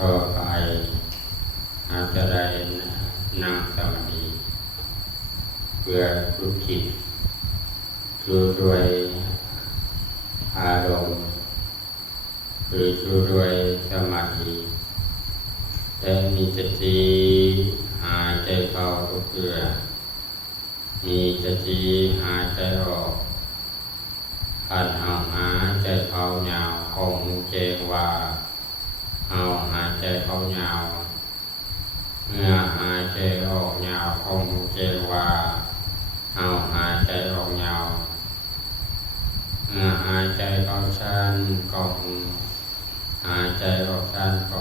ต่อไปอาจจะได้นั่งสมาธิเพื่อฝึกจิตด้วยอารมณ์หรือด้วยสมาธิและมีสติหายใจเข้าทุกเพื่อมีสติหายใจออกขันเอาหายใจเข้ายาวคงเจงว่าเอาหายใจเข้ายาวเมื่อหายใจออกยาวคงเจงว่าเอาหายใจออกยาวเมื่อหายใจเข้าสั้นก็หายใจออกสั้นก็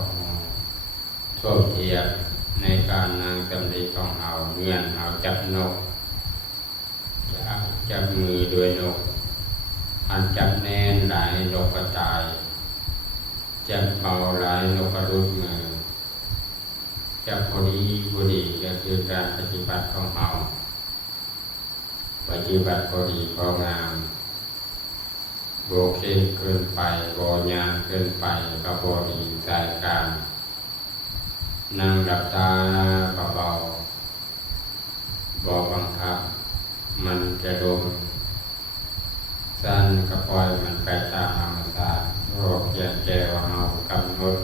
ท่วมเทียบในการนั่งสมาธิของเราเงื่อนเอาจับนกจับมือด้วยนกอันจับแน่นหลายนกกระจายจับเบาหลายนกกระรุดมือจับพอดีก็คือการปฏิบัติของเราปฏิบัติพอดีพองามโบเข่งเกินไปโบยานเกินไปก็พอดีใจการนั่งหลับตาเบาๆบังคับมันจะลมสั้นก็ปล่อยมันไปตามธรรมชาติโรคแก่ว่าเรากำหนด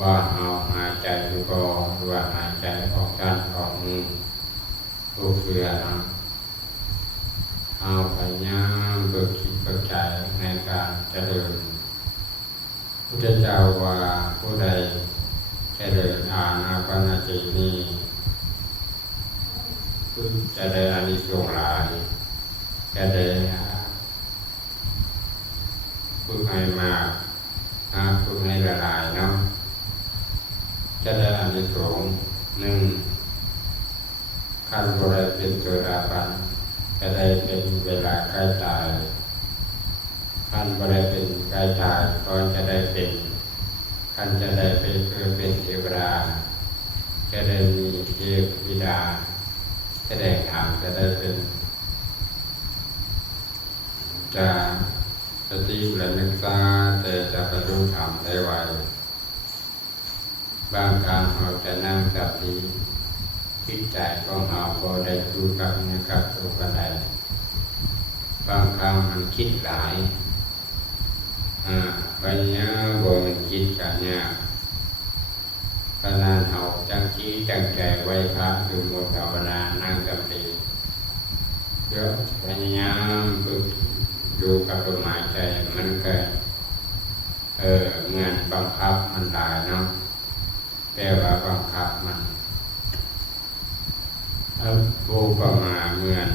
ว่าเราหายใจอยู่ก่อนว่าหายใจออกสั้นออกมือทุกเพื่อนะเอาพยายามเบิกคิดเบิกใจในการเจริญพุทธเจ้าว่าผู้ใดเจริญอานาปานสตินี้จะได้อานิสงส์หลายจะได้ฝึกให้มากฝึกให้ละลายเนาะจะได้อานิสงส์หนึ่งขั้นบริเป็นโสดาบันจะได้เป็นเวลาใกล้ตายขั้นบริเป็นใกล้ตายก็จะได้เป็นขั้นจะได้เป็นเทวดาจะได้มีเทพธิดาแสดงธรรมจะได้เป็นจะสติและนึกษาแต่จะบรรลุธรรมได้ไวบางครั้งเราจะนั่งสมาธิจิตใจของเราก็ได้ดูกับเนื้อกับตัวกันได้บางครั้งมันคิดหลายปัญญาบ่มันคิดกันเนี่ยขณะเราตั้งจิตตั้งใจไว้พระคือโมภาวนานั่งสมาธิเดี๋ยวพยายามฝึกดูกับลมหายใจมันเกิดเงินบังคับมันหลายเนาะแปลว่าบังคับมันผู้ประมาเงิน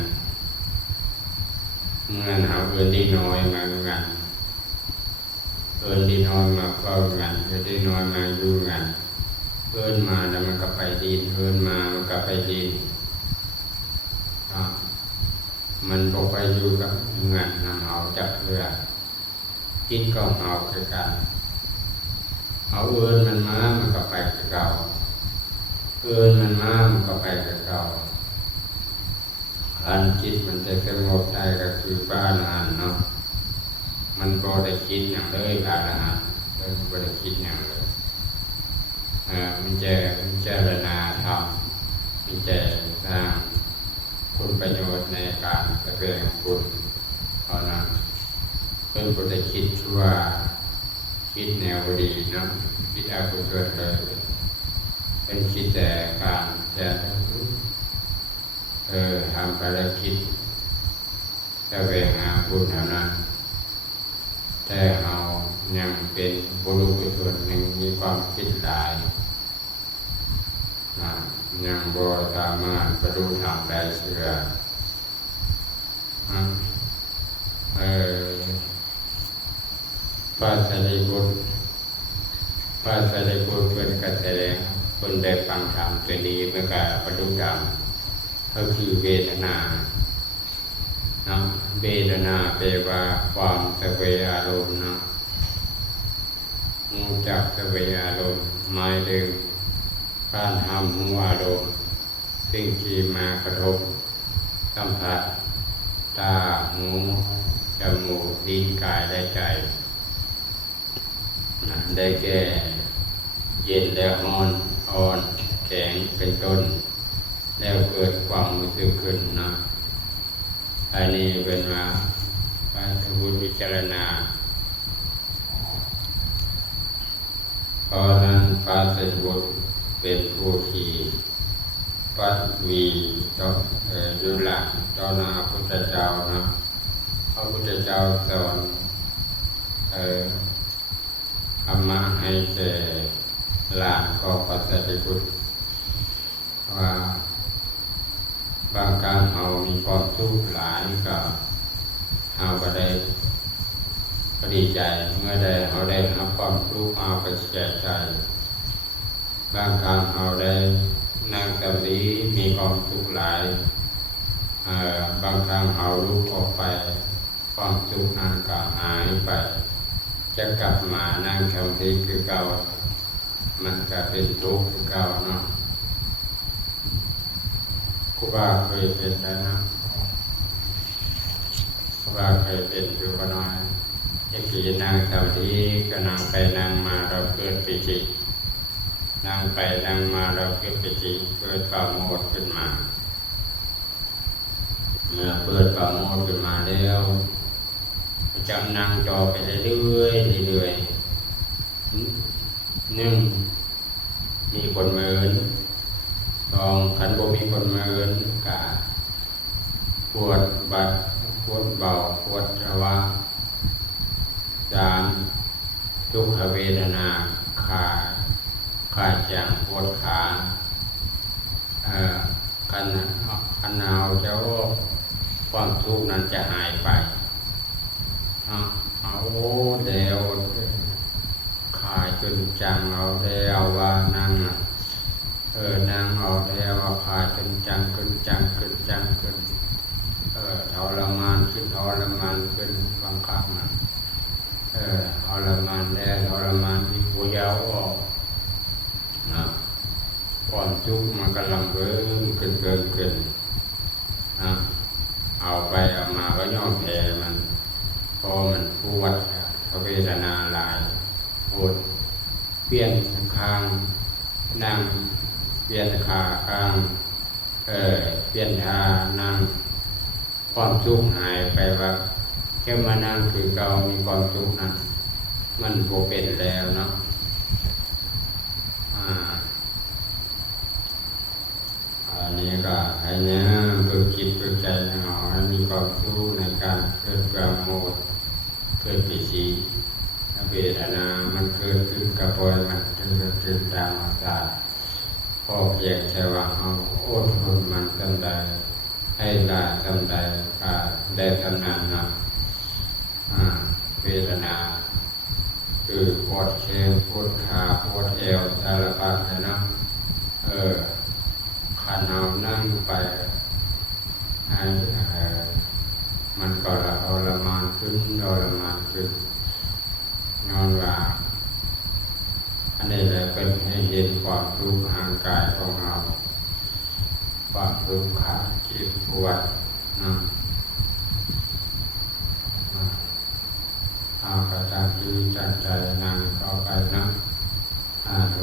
หาเงินที่น้อยมาเงินที่น้อยมาเฝ้าเงินที่น้อยมาดูเงินมาแล้วมันก็ไปดินมามันก็ไปดินมันบอกไปอยู่กับเงินนำเอาจับเรือคิดก็เอาคือกันเอามันมามันก็ไปคือเก่ามันมามันก็ไปคือเก่าอันคิดมันจะสงบได้ก็คือพระอรหันต์เนาะมันก็ได้คิดอย่างเลยพระอรหันต์ก็ได้คิดอย่างเลยมันจะเจรณาธรรมมันจะสร้างคุณประโยชน์ในการแสดงคุณเท่านั้นเพิ่มก็ได้คิดว่าคิดแนวดีนะคิดอกุศลเลยเป็นคิดแต่การจะทำภารกิจแสวงหาบุญเท่านั้นแต่เรายังเป็นบุรุษส่วนหนึ่งมีความคิดหลายยังบ่สามารถบรรลุธรรมได้เชื่อพระสารีบุตรเป็นกระแสดงคนได้ฟังธรรมตัวนี้เมื่อการบรรลุธรรมก็คือเวทนาเวทนาแปลว่าความเสวยอารมณ์รู้จักเสวยอารมณ์หมายถึงการทำหูอารมณ์สิ่งที่มากระทบสัมผัสตาหูจมูกลิ้นกายและใจได้แก่ เย็นและร้อนอ่อนแข็งเป็นต้นแล้วเกิดความรู้สึกขึ้นนะอันนี้เป็นว่าพระสมุทพิจารณาเพราะนั้นพระสมุทเป็นผู้ที่ปัดวีต่อยุหลักต่อหน้าพระพุทธเจ้านะพระพุทธเจ้าสอนธรรมะให้แก่หลานก็ปัสสติพุทธว่าบางครั้งเรามีความทุกข์หลายก็เราก็ได้ก็ดีใจเมื่อได้เราได้รับความทุกข์เราก็เสียใจบางครั้งเราได้นั่งสมาธิมีความทุกข์หลายบางครั้งเราลุกออกไปความทุกข์นั้นก็หายไปจะกลับมานั่งสมาธิคือเก่ามันก็เป็นทุกข์คือเก่าเนาะครูบาเคยเป็นแล้วนะครูบาเคยเป็นอยู่ก็น้อยยังกี่นั่งสมาธิก็นั่งไปนั่งมาเราเกิดปิตินั่งไปนั่งมาเราเกิดปิติเกิดปราโมทย์ขึ้นมาเมื่อเปิดปราโมทย์ขึ้นมาแล้วจำนั่งจอไปเรื่อยๆเรื่อยๆนึ่งมีคนเมินสองขันบ่มีคนเมินกะปวดบัดปวดเบาปวดภาวะสามทุกขเวทนาขาจังปวดขาขันหนาวจะความทุกข์นั้นจะหายไปเอาแล้วขาจนจังเอาแล้วว่านั่งนั่งเอาแล้วว่าขาจนจังขึ้นจังขึ้นจังขึ้นทรมานขึ้นทรมานขึ้นบางครั้งทรมานแล้วทรมานที่หัวยาวออกความทุกข์มันกำลังเพิ่มขึ้นเอาไปเอามาก็ย่อมแพ้มันพอมันปวดเวทนาหลายปวดเปลี่ยนข้างนั่งเปลี่ยนขาข้างเปลี่ยนท่านั่งความทุกข์หายไปว่าแค่มานั่งคือเก่ามีความทุกข์นั้นมันโบเป็นแล้วเนาะอันนี้ก็ให้เนี่ยฝึกจิตฝึกใจเอาให้มีความรู้ในการเกิดปราโมทย์เกิดปิติเวทนามันเกิดขึ้นกับปล่อยมันเกิดขึ้นตามอาการพอเพียงแค่ว่าเอาอดทนมันทำใดให้ละทำใดก็ได้ทำนานนะเวทนาคือปวดแขนปวดขาปวดเอวสารพัดเลยนะขันเอานั่งไปมันก็ละมานขึ้นละมานขึ้นนอนว่าอันนี้แหละเป็นให้เห็นความทุกข์ทางกายของเราความทุกข์ขาเจ็บปวดนะเอากระตังใจนั่งเข้าไปนะโธ